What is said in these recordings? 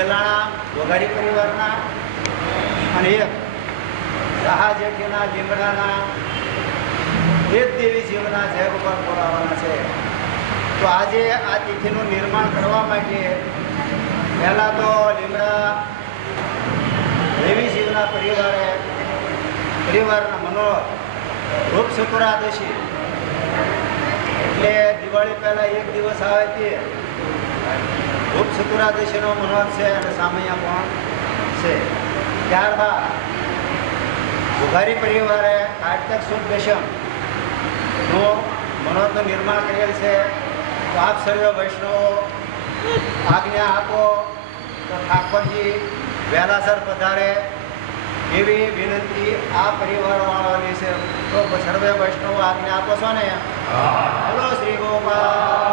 મેલાણા વઘારી પરિવારના અને એક રાહા જેઠીના લીમડાના જ દેવી જીવના જય ગોપાલ બોલાવવાના છે. તો આજે આ તિથિનું નિર્માણ કરવા માટે પહેલાં તો લીમડા દેવી શિવના પરિવારે પરિવારના મનોહર રૂપ ચતુરાદશી એટલે દિવાળી પહેલાં એક દિવસ આવે તે રૂપ દેશનો મનોહર છે અને સામૈયા પણ છે. ત્યારબાદ બુઘારી પરિવારે કાર્તક સુદ દશમનું મનોહરનું નિર્માણ કરેલ છે. તો આપ સર્વે વૈષ્ણવો આજ્ઞા આપો તો ઠાકોરજી વહેલાસર પધારે એવી વિનંતી આ પરિવારવાળાની છે. તો સર્વે વૈષ્ણવો આજ્ઞા આપો છો ને? બોલો શ્રી ગોપાલ.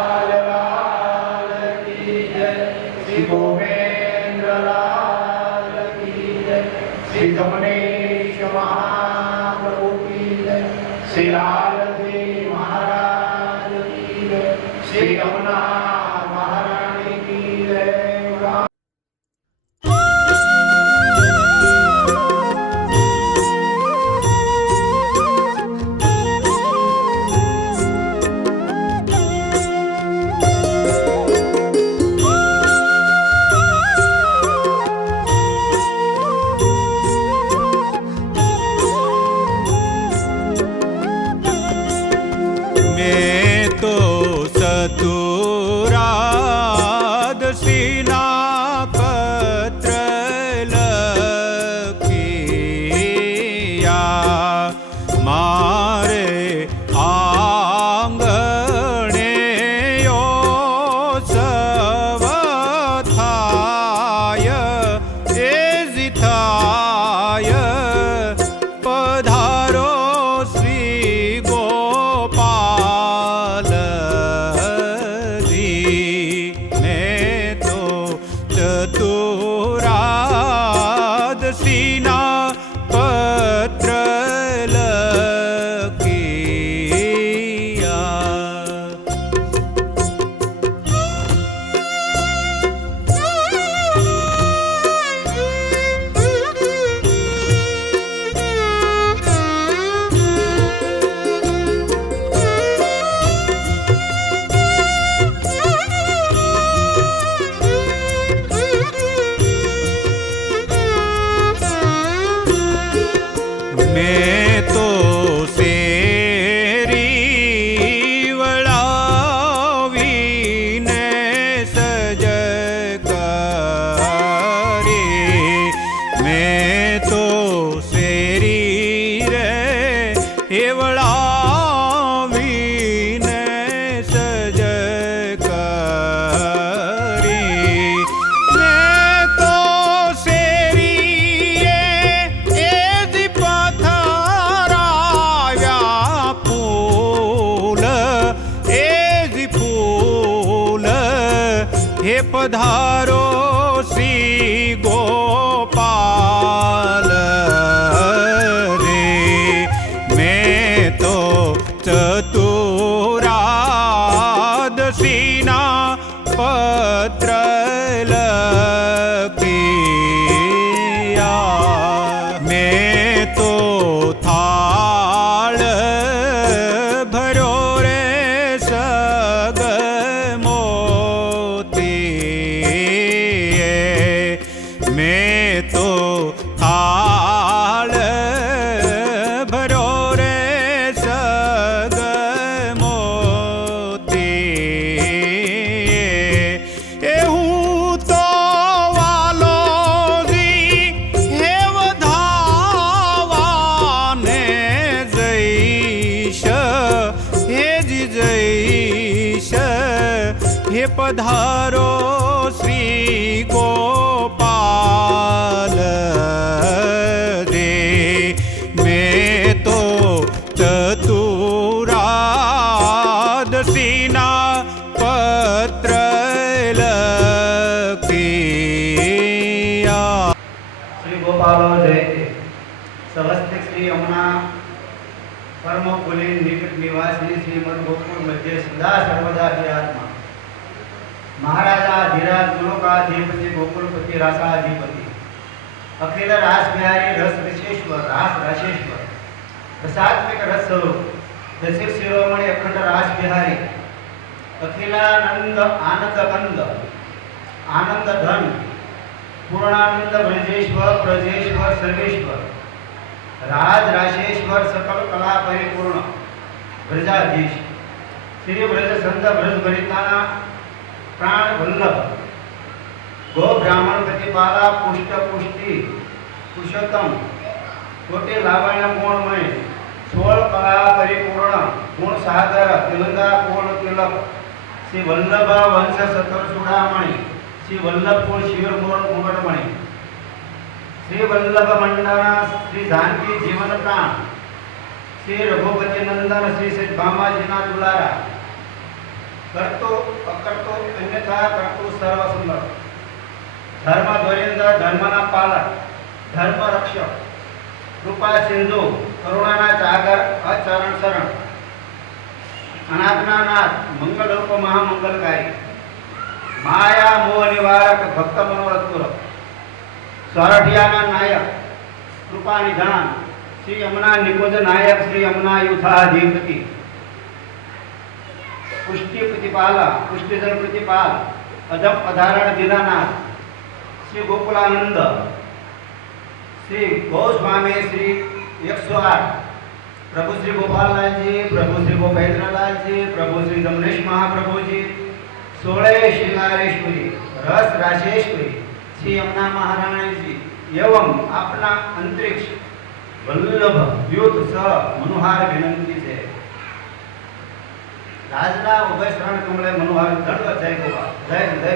એ તુલસીના પત્ર લખિયા. શ્રી ગોપાલ જયતે સહસ્તે શ્રી યમુના કર્મ કુલીન નિકટ નિવાસી શ્રી મનગોકુળ મધ્ય સદા સર્વદા આત્મા મહારાજા ધીરાજ ગોલોકાધિપતિ ગોકુલપતિ રાસાધિપતિ અખિલ રાસ બિહારી રસ વિશેશ્વર રાસ રાશેશ્વર રસાત્મિક રસ સ્વરૂપ. तसे शिरोमणी अखंड राजबिहारी अखिलानंद आनंद कंद आनंद धन पूर्णानंद ब्रजेश्वर ब्रजेश्वर सर्वेश्वर राज राशेश्वर सकल कला परिपूर्ण ब्रजाधीश श्री ब्रज संत ब्रज भरिताना प्राण वल्लभ गो ब्राह्मण प्रतिपाला पुष्ट पुष्टी पुरुषोत्तम कोटे लावायण कोणमय સોળ કલા પરિપૂર્ણ ગુણ સાગર તિલંગા પૂર્ણ તિલક શ્રી વલ્લભ વંશ સતર ચૂડામણી શ્રી વલ્લભ કુળ શિવર મોર મુગટમણી શ્રી વલ્લભ મંડળ શ્રી જાનકી જીવન પ્રાણ શ્રી રઘુપતિ નંદન શ્રી શ્રી ભામાજીના દુલારા કરતો અકર્તો અન્યથા કરતો સર્વ સુંદર ધર્મ ધ્વરેન્દ્ર ધર્મના પાલક ધર્મ રક્ષક કૃપા સિંધુ કરુણાના ચાગર અચરણ શરણ અનાથના નાથ મંગળ રૂપ મહામંગલકારી માયા મોહ નિવારક ભક્ત મનોરથ પૂરક સોરઠિયાના નાયક કૃપા નિધાન શ્રી યમુના નિકુંજ નાયક શ્રી યમુના યુથાધિપતિ પુષ્ટિ પ્રતિપાલા પુષ્ટિજન પ્રતિપાલ અધમ પધારણ દિનાનાથ શ્રી ગોકુલાનંદ શ્રી ગોસ્વામી શ્રી પ્રભુ શ્રી ગોપાલલાલજી, પ્રભુ શ્રી ગોપેન્દ્રલાલજી, પ્રભુ શ્રી દમનેશ મહાપ્રભુજી, સોળે શિંગારેશ્વરી રસ રાજેશ્વરી શ્રી અમના મહારાણીજી, એવમ આપના અંતરિક્ષ વલ્લભ યુથ સ મનોહાર વિનંતી છે. રાજના ઉભય શરણ કમળે મનોહાર દંડવત જય ગોપાલ જય જય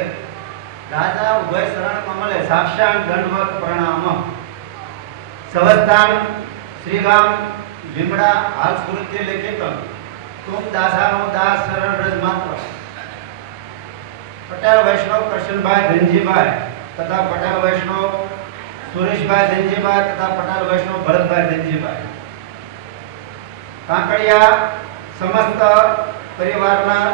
રાજા ઉભય શરણ કમળે સાક્ષાત દંડવત પ્રણામ. સવસ્તાન શ્રીગામ લીમડા હાલ સુરતથી લેખિત તુમ દાસાનો દાસ સરળ રજ માત્ર. પટેલ, વૈષ્ણવ, કૃષ્ણભાઈ, ધનજીભાઈ તથા પટેલ, વૈષ્ણવ, સુરેશભાઈ, ધનજીભાઈ તથા પટેલ, વૈષ્ણવ, ભરતભાઈ, ધનજીભાઈ. કાંકડિયા સમસ્ત પરિવારના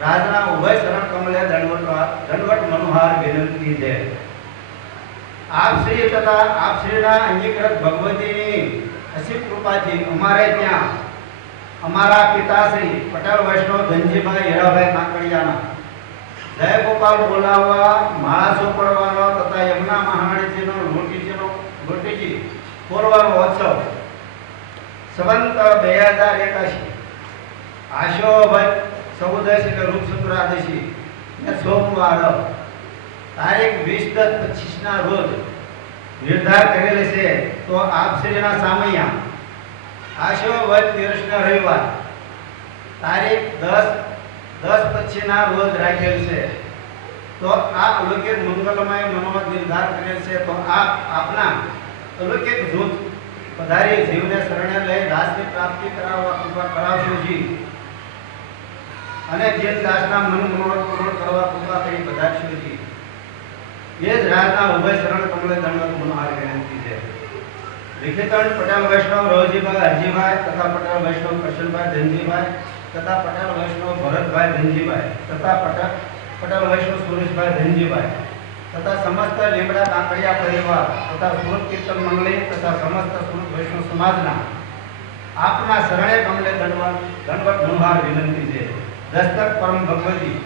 રાજના ઉભય શરણ કમલે દંડવટ દંડવટ મનોહાર વિનંતી છે. આપ શ્રી તથા આપ શ્રીના અંગીકૃત ભગવતીની અસીમ કૃપાજી, અમારે ત્યાં અમારા પિતાશ્રી પટેલ, વૈષ્ણવ, ધનજીભાઈ, હીરાભાઈ કાંકડિયાના જય ગોપાલ બોલાવવા, માળા સોંપડવાનો તથા યમુના મહારાણીજીનો લોટીજીનો લોટીજી ખોલવાનો ઉત્સવ. સંવંત બે હજાર એકાશી. આશોભાઈ ચૌદશ એટલે રૂપ સત્રાદશી ને સોમવાર તારીખ વીસ દસ પચીસના રોજ નિર્ધાર કરેલ છે, તો આપશ્રીના સામૈયા આશોભાઈ તેરસના રવિવાર. તારીખ દસ દસ પછીના રોજ રાખેલ છે. તો આ અલૌકિક મંગલમય મનોમત નિર્ધાર કરેલ છે, તો આપ આપના અલૌકિક જૂથ પધારી જીવને શરણે લઈ રાસની પ્રાપ્તિ કરાવવા કૃપા કરાવશો જી. અને જે દાસના મન મનોરથ પૂર્ણ કરવા કૃપા કરી પધારશો જી. એ જ રાતના ઉભય શરણ કમળે છે વિખેતન પટેલ વૈષ્ણવ રોજીભાઈ હરજીભાઈ તથા પટેલ વૈષ્ણવ કરશનભાઈ ધનજીભાઈ તથા પટેલ વૈષ્ણવ, ભરતભાઈ ધનજીભાઈ તથા પટેલ પટેલ વૈષ્ણવ, સુરેશભાઈ ધનજીભાઈ તથા સમસ્ત લીમડા કાંકડિયા પરિવાર તથા સુરત કીર્તન મંડળી તથા સમસ્ત સુરત વૈષ્ણવ સમાજના આપના શરણે કમલે દંડવત દંડવત મનોહાર વિનંતી છે. દસ્તક પરમ ભગવતી.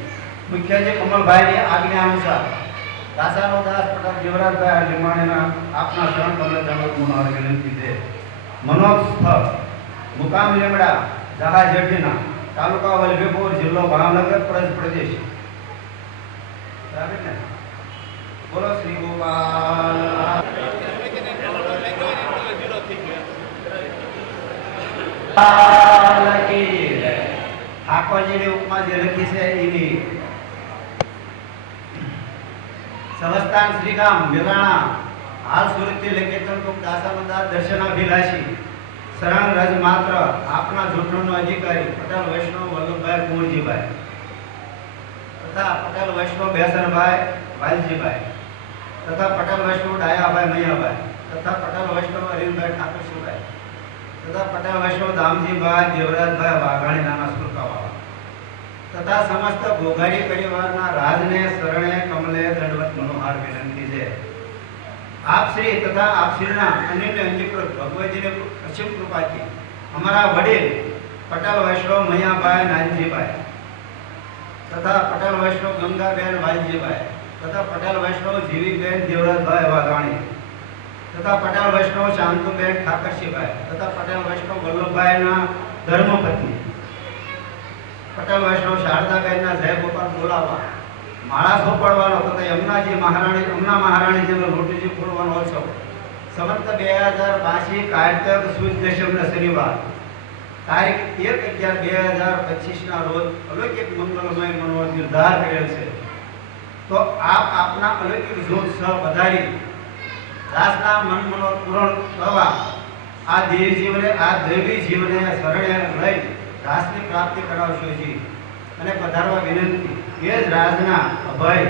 મુખ્યજી કમલભાઈની આજ્ઞા અનુસાર દાસાનો દાસ પ્રતાપ જીવરાજભાઈ લીમાણીના આપના શરણ તમને દંડવત મનોહાર વિનંતી છે. મનોજ સ્થળ મુકામ લીમડા જહાજ જેઠીના તાલુકા વલભીપુર જિલ્લો ભાવનગર પ્રદેશ બરાબર ને? બોલો શ્રી ગોપાલ. ઠાકોરજીની ઉપમા જે લખી છે એની. સંસ્થાન શ્રીગામ મેલાણા હાલ સુરતથી લેખિતન તુમ દાસાનંદા દર્શનાભિલાષી. શરણ રજ માત્ર, આપના જોઠણનો અધિકારી, પટેલ વૈષ્ણવ વલ્લભભાઈ કુંવરજીભાઈ. તથા પટેલ વૈષ્ણવ બેસરભાઈ વાલજીભાઈ. તથા પટેલ વૈષ્ણવ ડાયાભાઈ મૈયાભાઈ. તથા પટેલ વૈષ્ણવ હરીનભાઈ ઠાકોરસિંહભાઈ તથા પટેલ વૈષ્ણવ દામજીભાઈ, દેવરાજભાઈ વાઘાણી નાના સુરકાવાળા તથા સમસ્ત ભોગારી પરિવારના રાજને, શરણે, કમલે, દંડવત મનોહાર વિનંતી છે. આપ શ્રી તથા આપ શ્રીના અન્ય અંગીકૃત ભગવતજીને અસીમ કૃપાથી અમારા વડીલ પટેલ વૈષ્ણવ મૈયાભાઈ નાનજીભાઈ તથા પટેલ વૈષ્ણવ ગંગાબેન વાલજીભાઈ તથા પટેલ વૈષ્ણવ જીવીબેન દેવરાજભાઈ વાઘાણી તથા પટેલ વૈષ્ણવ શાંતુબેન ઠાકરશીભાઈ તથા પટેલ વૈષ્ણવ વલ્લભભાઈના ધર્મપત્ની પટેલ વૈષ્ણવ શારદાબેનના સાહેબ ઉપર બોલાવવા. માળા સોંપડવાનો તથા યમુનાજી મહારાણી યમુના મહારાણી જેનો રોટીજી ફોડવાનો ઉત્સવ સમંત બે હજાર પાંચી કાર્તક સુદ દશમના શનિવાર. તારીખ એક અગિયાર બે હજાર પચીસના રોજ અલૌકિક મંગલમય મનોર નિર્ધાર કરેલ છે. તો આપ આપના અલૌકિક જોત સહ વધારી દાસના મન મનો પૂરણ કરવા આ દેવ જીવને આ દેવી જીવને શરણે લઈ દાસની પ્રાપ્તિ કરાવશો જી. અને પધારવા વિનંતી. એ જ રાજના અભય,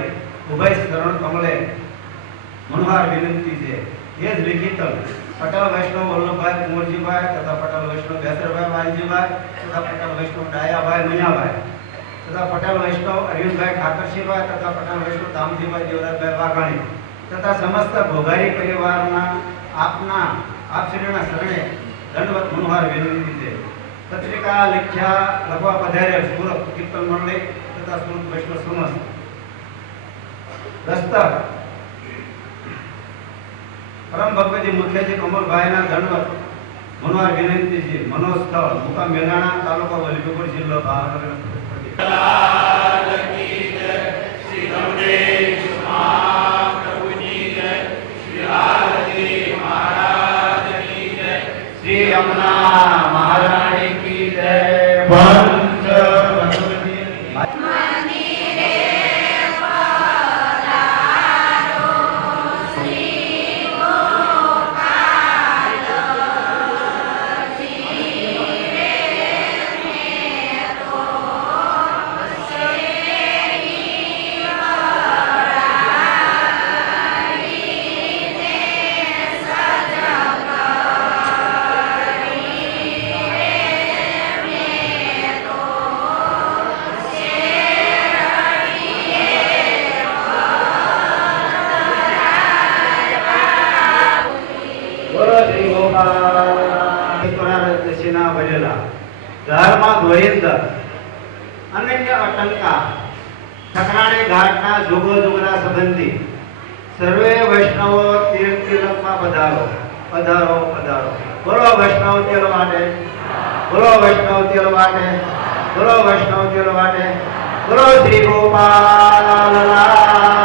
ઉભય શરણ કમળે. મનોહાર વિનંતી છે. એ જ લિખિત પટેલ, વૈષ્ણવ, વલ્લભભાઈ, કુંવરજીભાઈ તથા પટેલ, વૈષ્ણવ બેસરભાઈ વાલજીભાઈ તથા પટેલ, વૈષ્ણવ, ડાયાભાઈ, મૈયાભાઈ તથા પટેલ, વૈષ્ણવ, અરવિંદભાઈ ઠાકરસિંહભાઈ તથા પટેલ, વૈષ્ણવ તામજીભાઈ દેવદાસભાઈ વાઘાણી તથા સમસ્ત ભોગારી પરિવારના આપના, આપશ્રીના શરણે દંડવત મનોહાર વિનંતી છે. પત્રિકા લખ્યા લખવા પધાર્યા સુરત કીર્તન મંડળી તથા સુરત વૈષ્ણવ સમાજ રસ્તા પરમ ભગવતી મુખ્યજી કમલભાઈના દંડવત મનોહર વિનંતીજી મનોજ સ્થળ મુકામ મેલાણા તાલુકો વલીપુર જિલ્લો ભાવનગર શ્રી જય પંચ ધર્મ ગોવિંદ અનન્ય અટંકા. ઠકરાણે ઘાટના જુગો જુગના સંબંધી. સર્વે વૈષ્ણવો તીર્થ તિલકમાં પધારો. પધારો પધારો. બોલો વૈષ્ણવ તેલ માટે. બોલો વૈષ્ણવ તેલ માટે. બોલો વૈષ્ણવ તેલ માટે. બોલો Shri Gopal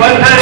one time.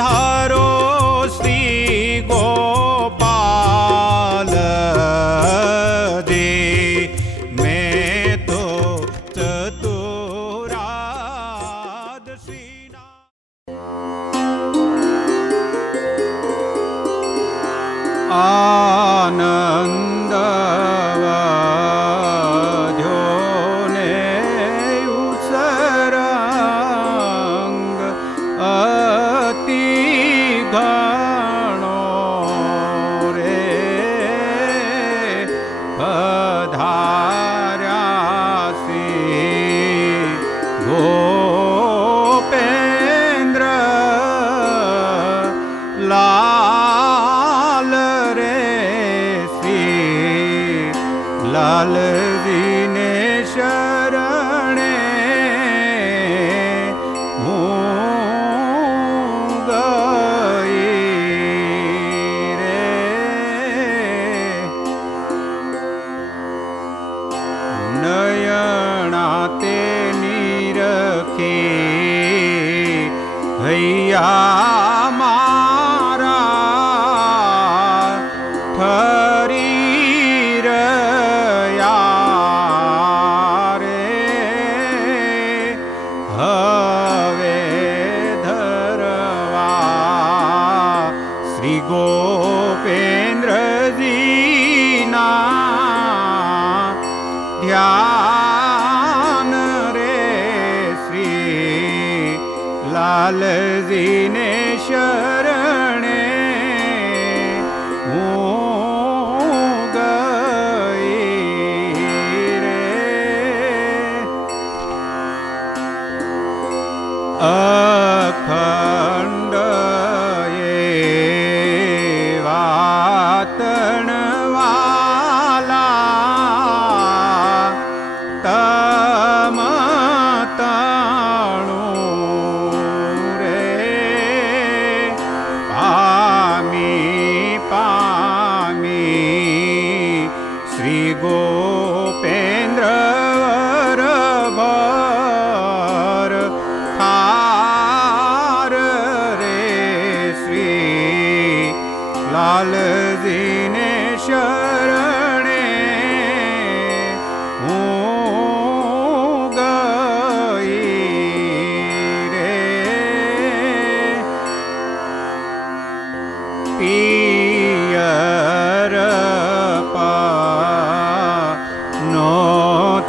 ধারো Hari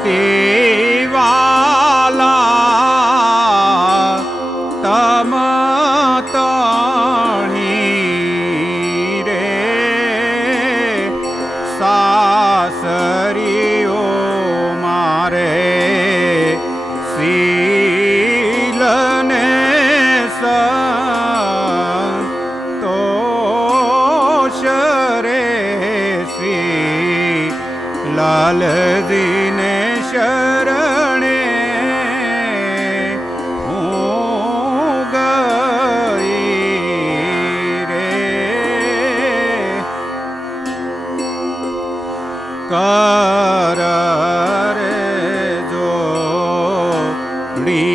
ते free.